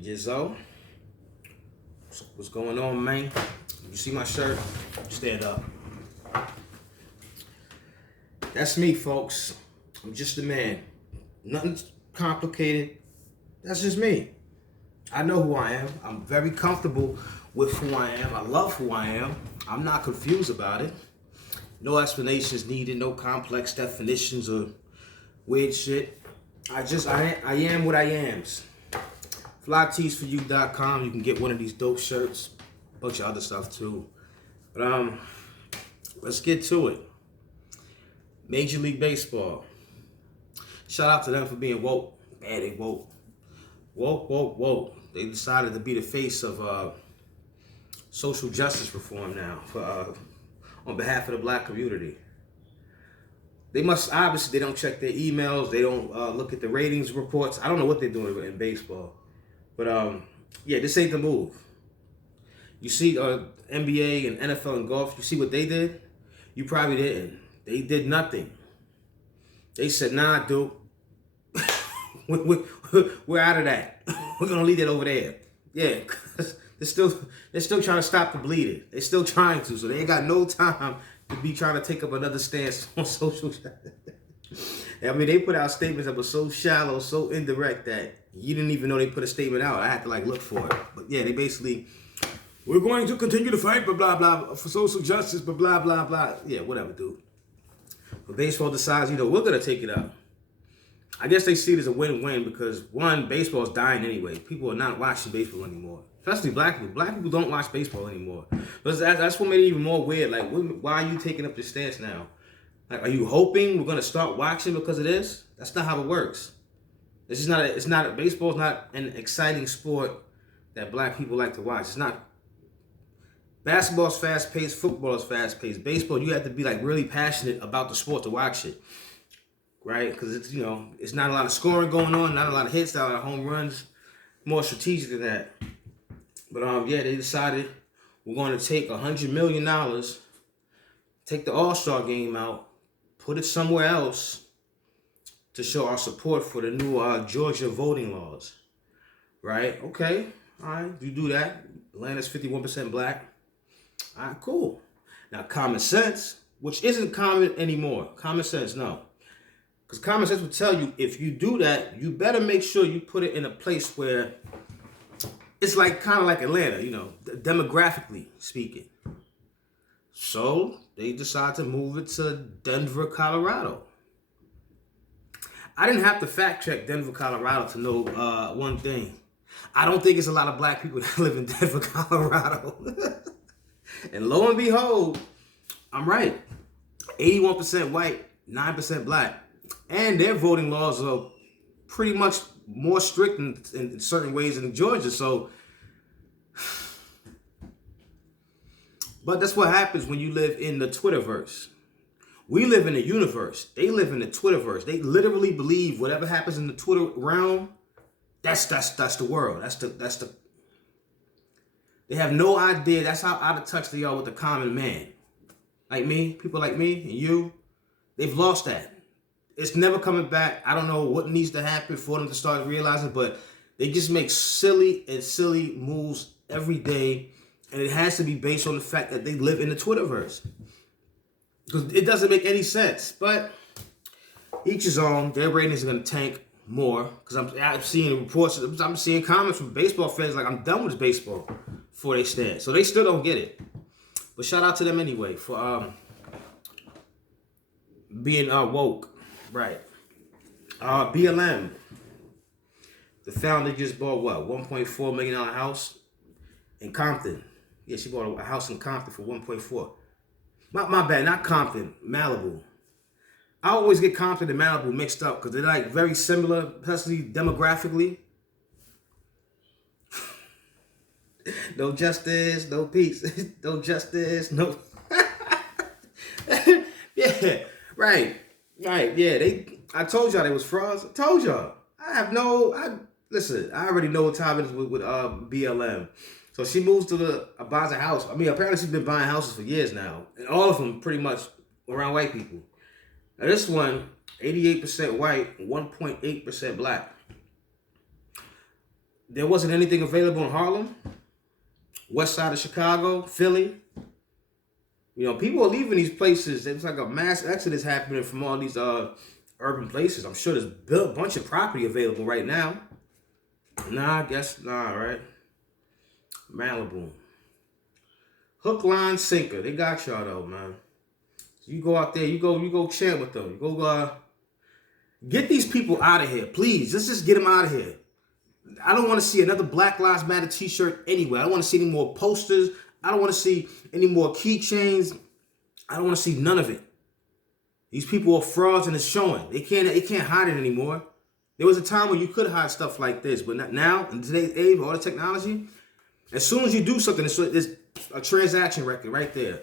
Jizzo, what's going on, man? You see my shirt? Stand up. That's me, folks. I'm just a man. Nothing complicated. That's just me. I know who I am. I'm very comfortable with who I am. I love who I am. I'm not confused about it. No explanations needed, no complex definitions or weird shit. I am what I am. FlyTeesForYou.com. You can get one of these dope shirts. A bunch of other stuff too. But let's get to it. Major League Baseball. Shout out to them for being woke. Man, they woke. Woke. They decided to be the face of social justice reform now for on behalf of the black community. They must, obviously, they don't check their emails. They don't look at the ratings reports. I don't know what they're doing in baseball. But, yeah, this ain't the move. You see NBA and NFL and golf, you see what they did? You probably didn't. They did nothing. They said, nah, dude, we're out of that. We're going to leave that over there. Yeah, because they're still trying to stop the bleeding. They're still trying to, so they ain't got no time to be trying to take up another stance on social justice. I mean, they put out statements that were so shallow, so indirect that you didn't even know they put a statement out. I had to look for it. But yeah, they basically, we're going to continue to fight, blah, blah, for social justice, but blah, blah, blah. Yeah, whatever, dude. But baseball decides, we're going to take it out. I guess they see it as a win-win because, one, baseball is dying anyway. People are not watching baseball anymore. Especially black people. Black people don't watch baseball anymore. But that's what made it even more weird. Why are you taking up this stance now? Are you hoping we're going to start watching because of this? That's not how it works. Baseball's not an exciting sport that black people like to watch. It's not. Basketball's fast-paced, football is fast-paced. Baseball, you have to be really passionate about the sport to watch it. Right? Because it's not a lot of scoring going on, not a lot of hits, not a lot of home runs. More strategic than that. But yeah, they decided we're going to take $100 million, take the All-Star game out, put it somewhere else to show our support for the new Georgia voting laws. Right? Okay. All right. You do that. Atlanta's 51% black. All right, cool. Now, common sense, which isn't common anymore. Common sense, no. Because common sense would tell you, if you do that, you better make sure you put it in a place where it's kind of like Atlanta, demographically speaking. So they decided to move it to Denver, Colorado. I didn't have to fact check Denver, Colorado to know one thing. I don't think it's a lot of black people that live in Denver, Colorado. And lo and behold, I'm right. 81% white, 9% black. And their voting laws are pretty much more strict in certain ways than Georgia. So, but that's what happens when you live in the Twitterverse. We live in the universe. They live in the Twitterverse. They literally believe whatever happens in the Twitter realm, that's the world. That's the. They have no idea. That's how out of touch they are with the common man. Like me, people like me and you, they've lost that. It's never coming back. I don't know what needs to happen for them to start realizing, but they just make silly moves every day, and it has to be based on the fact that they live in the Twitterverse. Because it doesn't make any sense. But each his own. Their ratings are going to tank more. Because I'm seeing reports, I'm seeing comments from baseball fans I'm done with baseball before they stand. So they still don't get it. But shout out to them anyway for being woke. Right. BLM. The founder just bought $1.4 million house in Compton. Yeah, she bought a house in Compton for 1.4. My bad, not Compton, Malibu. I always get Compton and Malibu mixed up because they're very similar, especially demographically. No justice, no peace. No justice, no. Yeah, right. Yeah, I told y'all they was frauds. I told y'all. Listen, I already know what time it is with BLM. So she moves to buys a house. I mean, apparently she's been buying houses for years now. And all of them pretty much around white people. Now this one, 88% white, 1.8% black. there wasn't anything available in Harlem, west side of Chicago, Philly. You know, people are leaving these places. It's like a mass exodus happening from all these urban places. I'm sure there's a bunch of property available right now. Nah, I guess nah, right? Malibu. Hook, line, sinker. They got y'all though, man. So you go out there, you go chant with them. You go get these people out of here, please. Let's just get them out of here. I don't want to see another Black Lives Matter t-shirt anywhere. I don't want to see any more posters. I don't want to see any more keychains. I don't want to see none of it. These people are frauds and it's showing. They can't hide it anymore. There was a time when you could hide stuff like this, but not now, in today's age, with all the technology, as soon as you do something, it's a transaction record right there.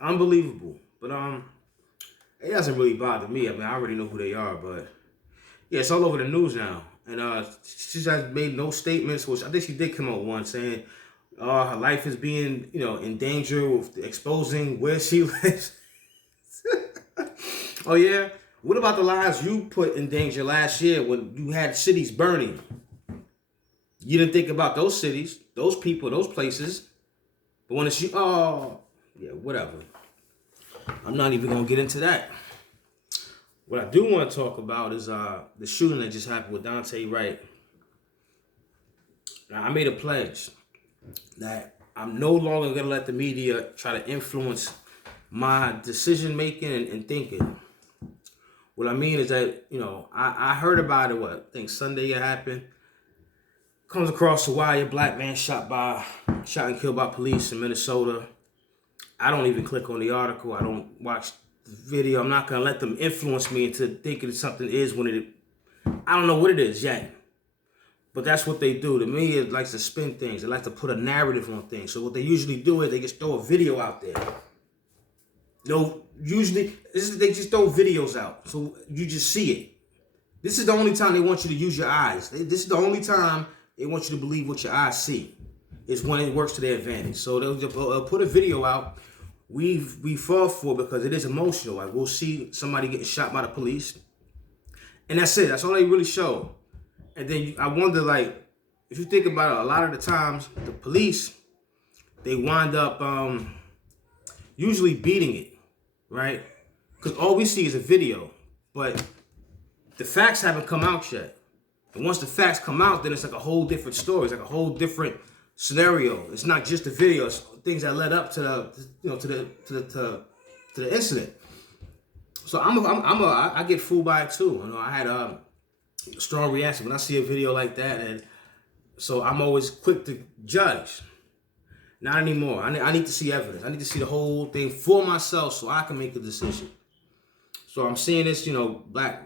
Unbelievable. But it doesn't really bother me. I mean, I already know who they are, but yeah, it's all over the news now. And she has made no statements, which I think she did come out once saying her life is being, in danger with exposing where she lives. Oh yeah? What about the lives you put in danger last year when you had cities burning? You didn't think about those cities, those people, those places. But when it's you, yeah, whatever. I'm not even going to get into that. What I do want to talk about is the shooting that just happened with Daunte Wright. Now, I made a pledge that I'm no longer going to let the media try to influence my decision making and thinking. What I mean is that, I heard about it, I think Sunday it happened. Comes across the wire, black man shot and killed by police in Minnesota. I don't even click on the article. I don't watch the video. I'm not going to let them influence me into thinking something is when I don't know what it is yet. But that's what they do. The media likes to spin things. They like to put a narrative on things. So what they usually do is they just throw a video out there. They just throw videos out. So you just see it. This is the only time they want you to use your eyes. This is the only time they want you to believe what your eyes see. It's when it works to their advantage. So they'll put a video out. We fall for it because it is emotional. Like we'll see somebody getting shot by the police. And that's it. That's all they really show. And then I wonder, like, if you think about it, a lot of the times, the police, they wind up usually beating it, right? Because all we see is a video, but the facts haven't come out yet. And once the facts come out, then it's like a whole different story. It's like a whole different scenario. It's not just the video. It's things that led up to the incident. So I get fooled by it too. I had a strong reaction when I see a video like that, and so I'm always quick to judge. Not anymore. I need to see evidence. I need to see the whole thing for myself so I can make a decision. So I'm seeing this, black,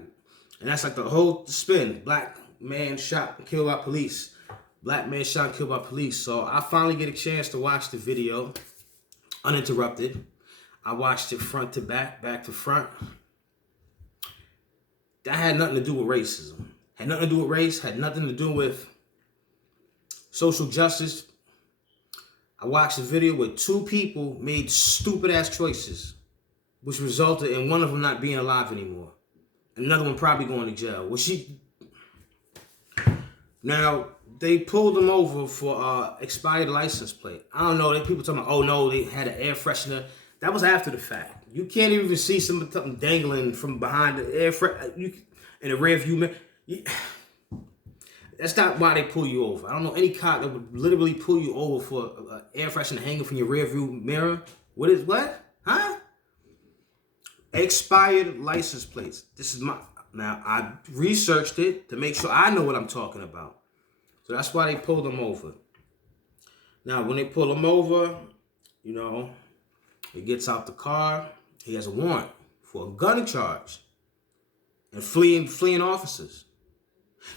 and that's like the whole spin. Black man shot and killed by police. Black man shot and killed by police. So I finally get a chance to watch the video uninterrupted. I watched it front to back to front. That had nothing to do with racism. Had nothing to do with race. Had nothing to do with social justice. I watched a video where two people made stupid ass choices, which resulted in one of them not being alive anymore. Another one probably going to jail. Now, they pulled them over for expired license plate. I don't know. People talking about, oh no, they had an air freshener. That was after the fact. You can't even see something dangling from behind the air freshener in the rear view mirror. That's not why they pull you over. I don't know any cop that would literally pull you over for air freshener hanging from your rear view mirror. What? Huh? Expired license plates. Now I researched it to make sure I know what I'm talking about. So that's why they pulled him over. Now when they pull him over, he gets out the car. He has a warrant for a gun charge and fleeing officers.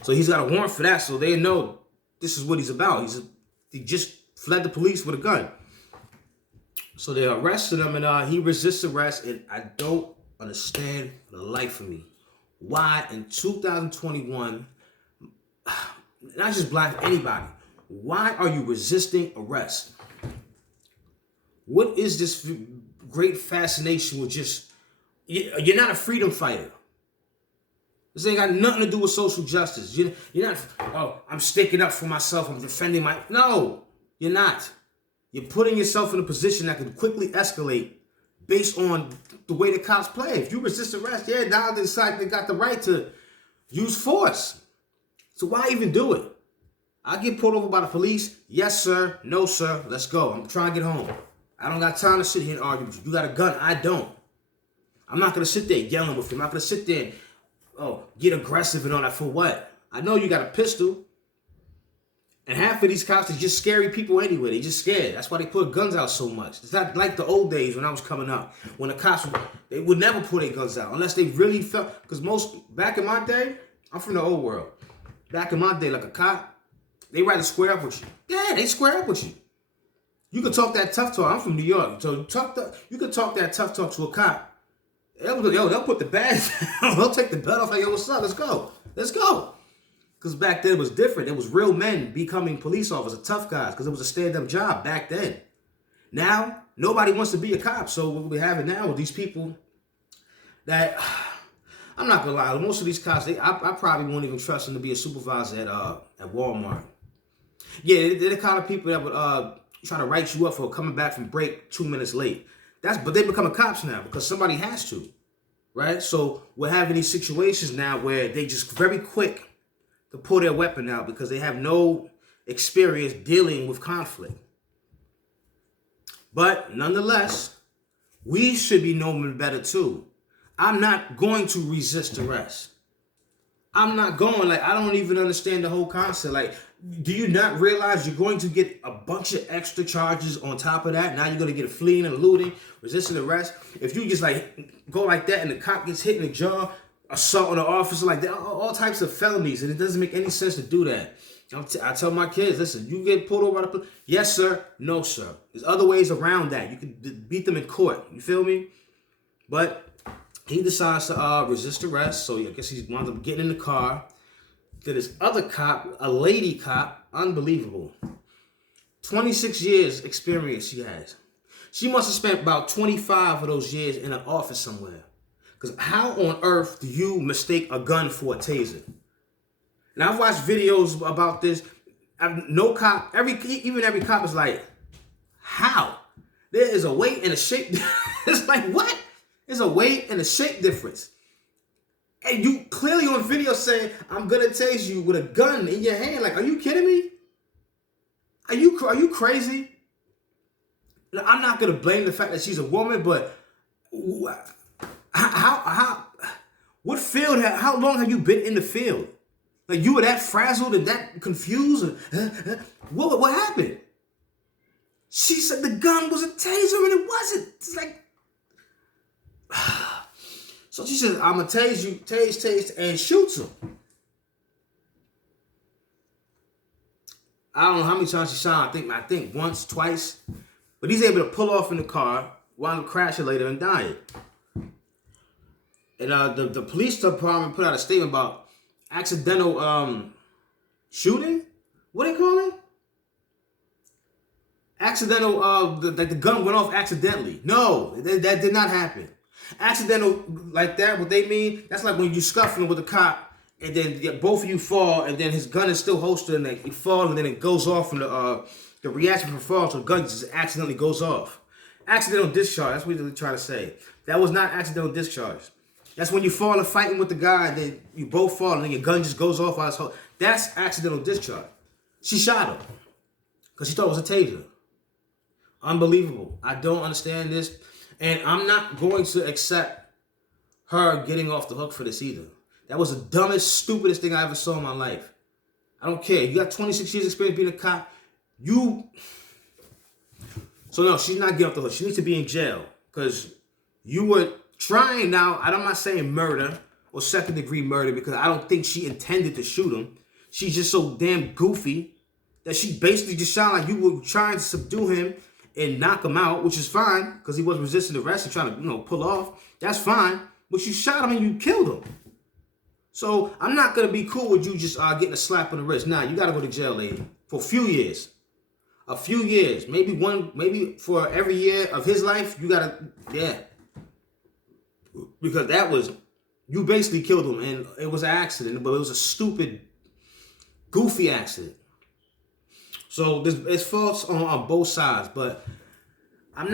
So he's got a warrant for that, so they know this is what he's about. He just fled the police with a gun. So they arrested him, and he resists arrest, and I don't understand for the life of me why in 2021, not just black, anybody, why are you resisting arrest? What is this great fascination with you're not a freedom fighter. This ain't got nothing to do with social justice. You're not, oh, I'm sticking up for myself. I'm defending my... No, you're not. You're putting yourself in a position that can quickly escalate based on the way the cops play. If you resist arrest, yeah, now they decide they got the right to use force. So why even do it? I get pulled over by the police. Yes, sir. No, sir. Let's go. I'm trying to get home. I don't got time to sit here and argue with you. You got a gun. I don't. I'm not going to sit there yelling with you. I'm not going to sit there and get aggressive and all that. For what? I know you got a pistol. And half of these cops are just scary people anyway. They just scared. That's why they put guns out so much. It's not like the old days when I was coming up. When the cops, they would never put their guns out unless they really felt. Because back in my day, I'm from the old world. Back in my day, like a cop, they rather square up with you. Yeah, they square up with you. You can talk that tough talk. I'm from New York. So you can talk that tough talk to a cop. They'll put the badge down. They'll take the belt off. Like, yo, what's up? Let's go. Let's go. Because back then it was different. It was real men becoming police officers, tough guys, because it was a stand-up job back then. Now, nobody wants to be a cop. So what we have it now with these people that, I'm not going to lie, most of these cops, I probably won't even trust them to be a supervisor at Walmart. Yeah, they're the kind of people that would try to write you up for coming back from break 2 minutes late. But they become cops now because somebody has to, right? So we're having these situations now where they just very quick to pull their weapon out because they have no experience dealing with conflict. But nonetheless, we should be knowing better too. I'm not going to resist arrest. I'm not going, I don't even understand the whole concept. Do you not realize you're going to get a bunch of extra charges on top of that? Now you're going to get a fleeing and looting, resisting arrest. If you just go like that and the cop gets hit in the jaw, assault on an officer, like that, all types of felonies, and it doesn't make any sense to do that. I tell my kids, listen, you get pulled over by the police, yes sir, no sir. There's other ways around that. You can beat them in court. You feel me? But he decides to resist arrest, so I guess he winds up getting in the car. Then this other cop, a lady cop, unbelievable. 26 years experience she has. She must have spent about 25 of those years in an office somewhere. Because how on earth do you mistake a gun for a taser? And I've watched videos about this. No cop, even every cop is like, how? There is a weight and a shape. It's like, what? There's a weight and a shape difference. And you clearly on video saying, I'm going to tase you with a gun in your hand. Like, are you kidding me? Are you crazy? Now, I'm not going to blame the fact that she's a woman, but what field, how long have you been in the field? Like, you were that frazzled and that confused? What happened? She said the gun was a taser and it wasn't. It's like... So she says, I'm going to tase you, tase, and shoots him. I don't know how many times she shot him. I think once, twice. But he's able to pull off in the car, wound up crashing later and dying. And the police department put out a statement about accidental shooting? What do they call it? Accidental, the gun went off accidentally. No, that did not happen. Accidental like that, what they mean, that's like when you scuffling with a cop and then both of you fall and then his gun is still holstered and you fall and then it goes off from the reaction from fall, so the gun just accidentally goes off. Accidental discharge, that's what they're trying to say. That was not accidental discharge. That's when you fall and fighting with the guy and then you both fall and then your gun just goes off on his whole. That's accidental discharge. She shot him because she thought it was a taser. Unbelievable. I don't understand this. And I'm not going to accept her getting off the hook for this either. That was the dumbest, stupidest thing I ever saw in my life. I don't care. You got 26 years experience being a cop. So no, she's not getting off the hook. She needs to be in jail. Because you were trying now, I'm not saying murder or second degree murder because I don't think she intended to shoot him. She's just so damn goofy that she basically just sounded like you were trying to subdue him and knock him out, which is fine, because he wasn't resisting arrest and trying to, pull off. That's fine. But you shot him and you killed him. So I'm not going to be cool with you just getting a slap on the wrist. Nah, you got to go to jail, lady, for a few years. A few years. Maybe for every year of his life, you got to, yeah. Because that was You basically killed him, and it was an accident, but it was a stupid, goofy accident. So it's faults on both sides, but they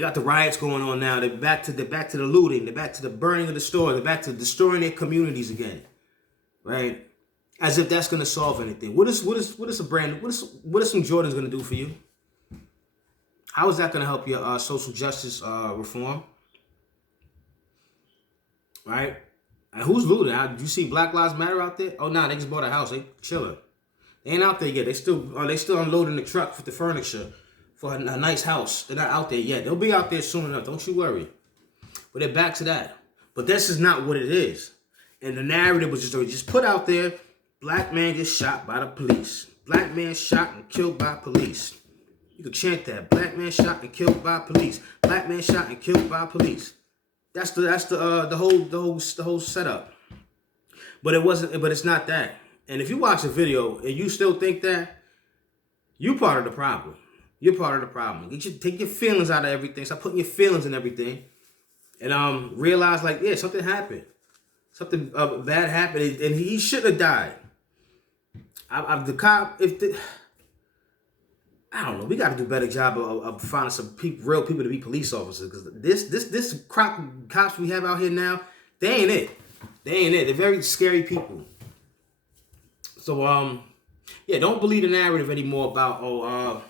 got the riots going on now. They're back to the looting. They're back to the burning of the store. They're back to destroying their communities again, right? As if that's gonna solve anything. What is some Jordans gonna do for you? How is that gonna help your social justice reform? Right? And who's looting? Do you see Black Lives Matter out there? Oh no, they just bought a house. They chilling. They ain't out there yet. They still unloading the truck with the furniture for a nice house. They're not out there yet. They'll be out there soon enough. Don't you worry. But they're back to that. But this is not what it is. And the narrative was just put out there. Black man gets shot by the police. Black man shot and killed by police. You can chant that. Black man shot and killed by police. Black man shot and killed by police. That's the whole setup. But it's not that. And if you watch a video and you still think that, you're part of the problem. You're part of the problem. Take your feelings out of everything. Stop putting your feelings in everything. And realize, like, yeah, something happened. Something bad happened. And he should have died. I don't know. We got to do a better job of finding some real people to be police officers. Because this cops we have out here now, they ain't it. They're very scary people. So, yeah, don't believe the narrative anymore about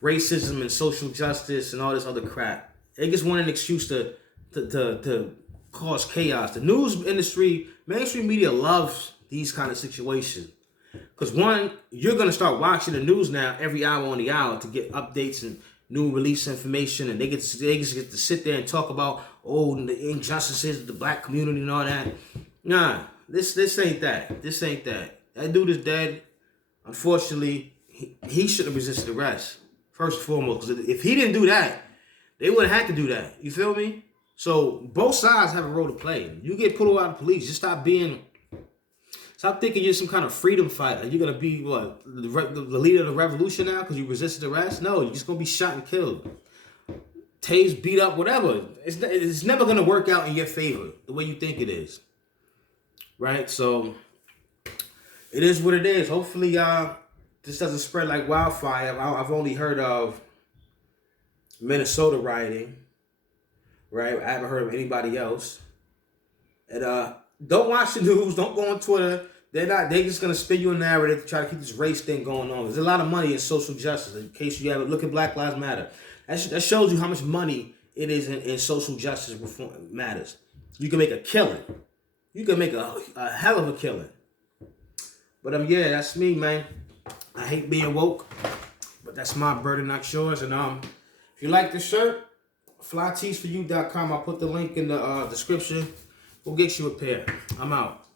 racism and social justice and all this other crap. They just want an excuse to cause chaos. The news industry, mainstream media loves these kind of situations. Because one, you're going to start watching the news now every hour on the hour to get updates and new release information. And they just get to sit there and talk about, the injustices of the black community and all that. Nah, this ain't that. This ain't that. That dude is dead. Unfortunately, he shouldn't have resisted arrest. First and foremost, because if he didn't do that, they would have had to do that. You feel me? So both sides have a role to play. You get pulled out of the police. Just stop thinking you're some kind of freedom fighter. You're going to be, what, the leader of the revolution now because you resisted arrest? No, you're just going to be shot and killed. Tased, beat up, whatever. It's never going to work out in your favor the way you think it is. Right? So it is what it is. Hopefully, this doesn't spread like wildfire. I've only heard of Minnesota rioting. Right? I haven't heard of anybody else. And don't watch the news. Don't go on Twitter. They're just going to spin you a narrative to try to keep this race thing going on. There's a lot of money in social justice. In case you haven't, look at Black Lives Matter. That shows you how much money it is in social justice reform matters. You can make a killing. You can make a hell of a killing. But yeah, that's me, man. I hate being woke, but that's my burden, not yours. And if you like this shirt, flyteesforyou.com. I'll put the link in the description. We'll get you a pair. I'm out.